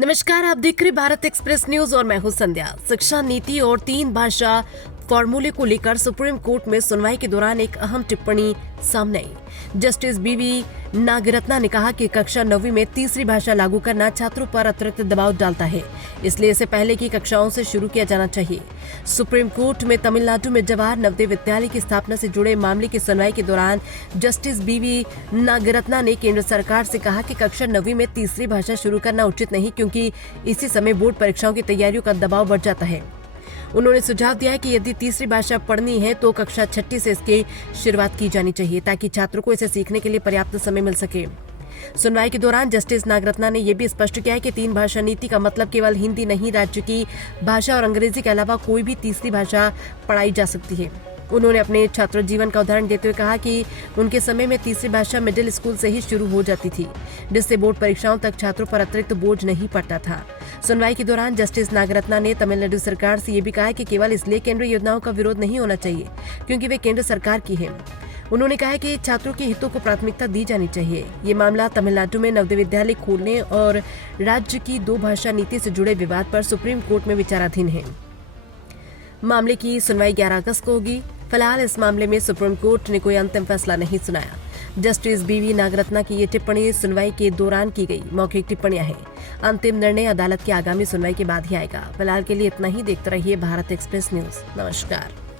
नमस्कार, आप देख रहे भारत एक्सप्रेस न्यूज और मैं हूं संध्या। शिक्षा नीति और 3 भाषा फॉर्मूले को लेकर सुप्रीम कोर्ट में सुनवाई के दौरान एक अहम टिप्पणी सामने आई। जस्टिस बीवी नागरत्ना ने कहा कि कक्षा 9वीं में तीसरी भाषा लागू करना छात्रों पर अतिरिक्त दबाव डालता है, इसलिए इसे पहले की कक्षाओं से शुरू किया जाना चाहिए। सुप्रीम कोर्ट में तमिलनाडु में जवाहर नवोदय विद्यालय की स्थापना से जुड़े मामले की सुनवाई के दौरान जस्टिस बीवी नागरत्ना ने केंद्र सरकार से कहा कि कक्षा 9वीं में तीसरी भाषा शुरू करना उचित नहीं, क्योंकि इसी समय बोर्ड परीक्षाओं की तैयारियों का दबाव बढ़ जाता है। उन्होंने सुझाव दिया है कि यदि तीसरी भाषा पढ़नी है तो कक्षा 6 से इसकी शुरुआत की जानी चाहिए, ताकि छात्रों को इसे सीखने के लिए पर्याप्त समय मिल सके। सुनवाई के दौरान जस्टिस नागरत्ना ने यह भी स्पष्ट किया है कि 3 भाषा नीति का मतलब केवल हिंदी नहीं, राज्य की भाषा और अंग्रेजी के अलावा कोई भी तीसरी भाषा पढ़ाई जा सकती है। उन्होंने अपने छात्र जीवन का उदाहरण देते हुए कहा कि उनके समय में तीसरी भाषा मिडिल स्कूल से ही शुरू हो जाती थी, जिससे बोर्ड परीक्षाओं तक छात्रों पर अतिरिक्त बोझ नहीं पड़ता था। सुनवाई के दौरान जस्टिस नागरत्ना ने तमिलनाडु सरकार से ये भी कहा कि केवल इसलिए केंद्रीय योजनाओं का विरोध नहीं होना चाहिए क्योंकि वे केंद्र सरकार की है। उन्होंने कहा कि छात्रों के हितों को प्राथमिकता दी जानी चाहिए। ये मामला तमिलनाडु में नवोदय विद्यालय खोलने और राज्य की 2 भाषा नीति से जुड़े विवाद पर सुप्रीम कोर्ट में विचाराधीन है। मामले की सुनवाई 11 अगस्त को होगी। फिलहाल इस मामले में सुप्रीम कोर्ट ने कोई अंतिम फैसला नहीं सुनाया। जस्टिस बीवी नागरत्ना की ये टिप्पणी सुनवाई के दौरान की गई मौखिक टिप्पणियां हैं। अंतिम निर्णय अदालत की आगामी सुनवाई के बाद ही आएगा। फिलहाल के लिए इतना ही। देखते रहिए भारत एक्सप्रेस न्यूज। नमस्कार।